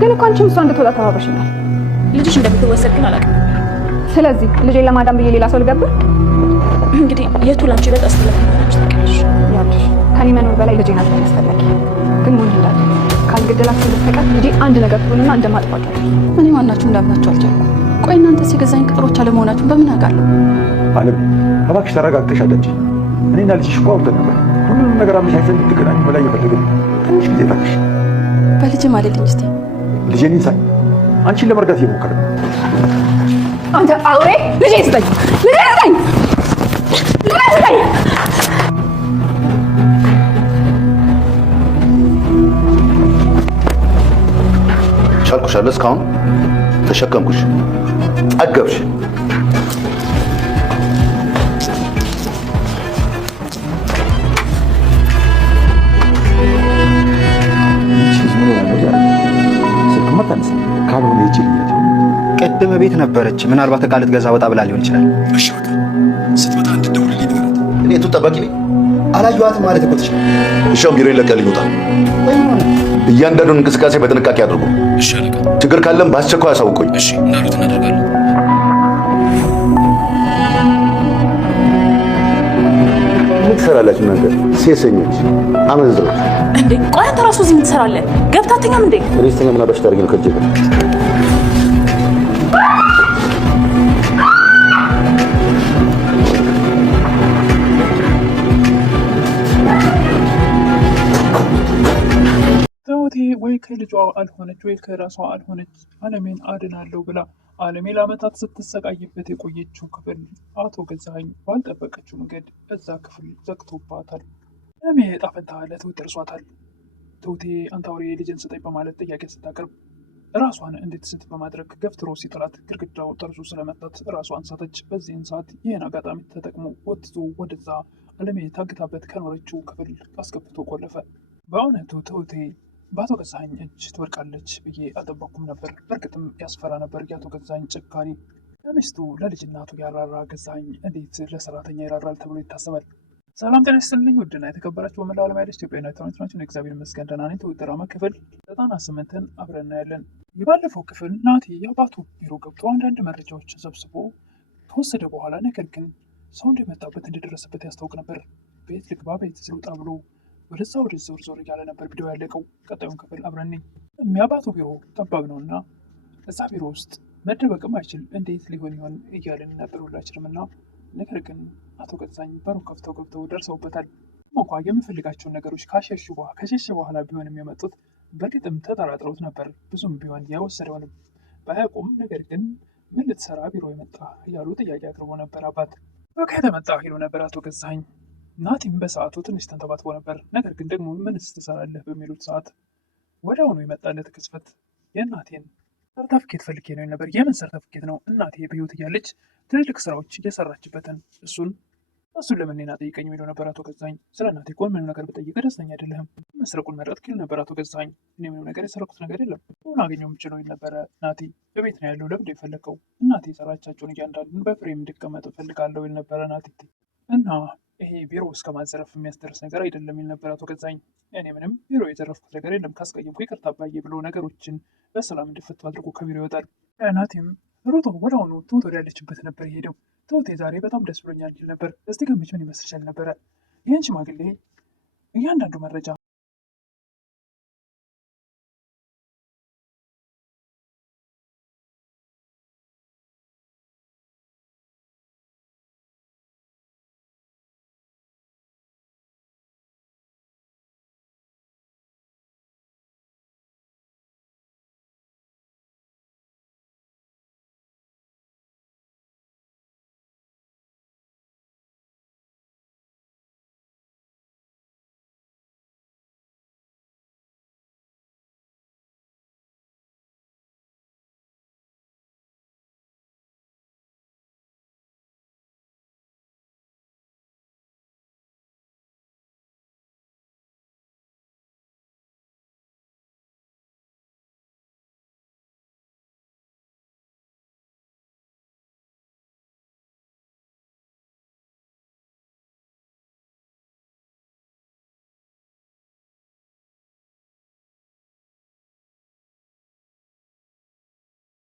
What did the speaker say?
ግን እኮ አንቺም እሷ እንድትወጣ ተባብረሽኛል። ልጅሽ እንደምትወሰድ ግን አላውቅም። ስለዚህ ልጄን ለማዳን ብዬ ሌላ ሰው ልገብር? እንግዲህ የቱ ላንቺ ይበልጥ አስተላልፈናችሁ ታውቂያለሽ። ያልሽ ከኔ መኖር በላይ ልጄን አዝበን ያስፈለጊ ግን ሞኝ እንዳለ ካልገደላችሁ በስተቀር ልጄ አንድ ነገር ትሉንና እንደማጥፋት ያለ እኔ ማናችሁ እንዳምናችሁ አልቻልኩም። ቆይ እናንተ ሲገዛኝ ቅጥሮች አለመሆናችሁ በምን አውቃለሁ? አለም እባክሽ ተረጋግተሽ አዳምጪ። እኔና ልጅሽ እኮ አውርተን ነበር። ሁሉንም ነገር አመቻችተን እንድትገናኙ በላይ እየፈለግን ትንሽ ጊዜ ታገሽ። በልጅ ማለልኝ እስቲ ልጄን ይንሳኝ። አንቺን ለመርዳት እየሞከረ ነው። አንተ አውሬ! ልጄን ስጠኝ! ልጄን ስጠኝ! ልጄን ስጠኝ! ቻልኩሽ አለ እስካሁን ተሸከምኩሽ፣ ጠገብሽ። ካልሆነ ይችላል። ቅድም ቤት ነበረች። ምናልባት ዕቃ ልትገዛ ወጣ ብላ ሊሆን ይችላል። እሺ በቃ ስትመጣ እንድትደውልልኝ ንገራት። እኔ የቱ ጠባቂ ነኝ? አላየኋትም ማለት እኮ ትችላል። እሺም ቢሮ ይለቀልኝ ውጣ። እያንዳንዱን እንቅስቃሴ በጥንቃቄ አድርጉ። እሺ አለቃ። ችግር ካለም በአስቸኳይ አሳውቁኝ። እሺ እንዳሉት እናደርጋለን። ምን ትሰራላችሁ እናንተ ሴሰኞች፣ አመንዝሮች? እንዴ ቆይ አንተ ራሱ እዚህ ምን ትሰራለህ? ገብተህ አትተኛም እንዴ? ሬስተኛ ምን አባሽ ታደርጊ ነው ከልጄ ጋር? ትሁቴ ወይ ከልጇ አልሆነች ወይ ከራሷ አልሆነች አለሜን አድናለሁ ብላ አለሜ ለዓመታት ስትሰቃይበት የቆየችው ክፍል አቶ ገዛኸኝ ባልጠበቀችው መንገድ እዛ ክፍል ዘግቶባታል። አለሜ ዕጣ ፈንታ ለትሁት ደርሷታል። ትሁቴ አንተ አውሬ ልጅን ስጠኝ በማለት ጥያቄ ስታቀርብ ራሷን እንድትስት በማድረግ ገፍትሮ ሲጥላት ግድግዳው ጠርዙ ስለመታት ራሷን ሳተች። በዚህን ሰዓት ይህን አጋጣሚ ተጠቅሞ ወጥቶ ወደዛ አለሜ ታግታበት ከኖረችው ክፍል አስገብቶ ቆለፈ። በእውነቱ ትሁቴ በአቶ ገዛኸኝ እጅ ትወድቃለች ብዬ አልጠበኩም ነበር። በእርግጥም ያስፈራ ነበር የአቶ ገዛኸኝ ጭካኔ። ለሚስቱ ለልጅ እናቱ ያራራ ገዛኸኝ እንዴት ለሰራተኛ ይራራል ተብሎ ይታሰባል? ሰላም ጤና ይስጥልኝ ውድና የተከበራችሁ በመላው ዓለም ያለች ኢትዮጵያና ኤርትራውያን እግዚአብሔር ይመስገን ደህና ነኝ። ትሁት ድራማ ክፍል 98ን አብረን እናያለን። የባለፈው ክፍል ናቲ የአባቱ ቢሮ ገብቶ አንዳንድ መረጃዎችን ሰብስቦ ከወሰደ በኋላ ነገር ግን ሰው እንደመጣበት እንደደረሰበት ያስታውቅ ነበር። ቤት ልግባ ቤት ልውጣ ብሎ ወደዛ ወደ ዞር እያለ ነበር ቪዲዮ ያለቀው። ቀጣዩን ክፍል አብረን ነኝ። የአባቱ ቢሮ ጠባብ ነው እና እዛ ቢሮ ውስጥ መደበቅም አይችል እንዴት ሊሆን ይሆን እያልን ነበር ሁላችንም እና ነገር ግን አቶ ገዛኸኝ በሩን ገብተው ደርሰውበታል። እንኳ የሚፈልጋቸውን ነገሮች ከሸሽ በኋላ ቢሆንም የመጡት በእርግጥም ተጠራጥረውት ነበር። ብዙም ቢሆን የወሰደውን ባያውቁም ነገር ግን ምን ልትሰራ ቢሮ የመጣ እያሉ ጥያቄ አቅርቦ ነበር። አባት ከተመጣ ሄዶ ነበር አቶ ገዛኸኝ። ናቲም በሰዓቱ ትንሽ ተንተባትቦ ነበር። ነገር ግን ደግሞ ምንስ ትሰራለህ በሚሉት ሰዓት ወዲያውኑ የመጣለት ቅጽበት የእናቴን ሰርተፍኬት ፈልጌ ነው ነበር። የምን ሰርተፍኬት ነው? እናቴ በሕይወት እያለች ትልልቅ ስራዎች እየሰራችበትን እሱን ለምን ኔና ጠይቀኝ የሚለው ነበር አቶ ገዛኸኝ። ስለ እናቴ እኮ ምንም ነገር ብጠይቅ ደስተኛ አይደለህም። መስረቁን መረጥ ኪል ነበር አቶ ገዛኸኝ። እኔ ምንም ነገር የሰረኩት ነገር የለም። ሁን አገኘው የምችለው ነበረ። ናቲ በቤት ነው ያለው። ለምንድን የፈለግከው? እናቴ የሰራቻቸውን እያንዳንዱን በፍሬም እንዲቀመጥ እፈልጋለሁ ይል ነበረ ናቲ። እና ይሄ ቢሮ እስከ ማዘረፍ የሚያስደርስ ነገር አይደለም ይል ነበር አቶ ገዛኸኝ። እኔ ምንም ቢሮ የዘረፍኩት ነገር የለም፣ ካስቀየምኩ ይቅርታ አባዬ ብሎ ነገሮችን በሰላም እንዲፈቱ አድርጎ ከቢሮ ይወጣል። ናቲም ሮጦ ወደ አሁኑ ትሁት ወደ ያለችበት ነበር የሄደው። ትሁቴ ዛሬ በጣም ደስ ብሎኛል ይል ነበር። እስቲ ገምች ምን ይመስልሻል ነበረ። ይህን ሽማግሌ እያንዳንዱ መረጃ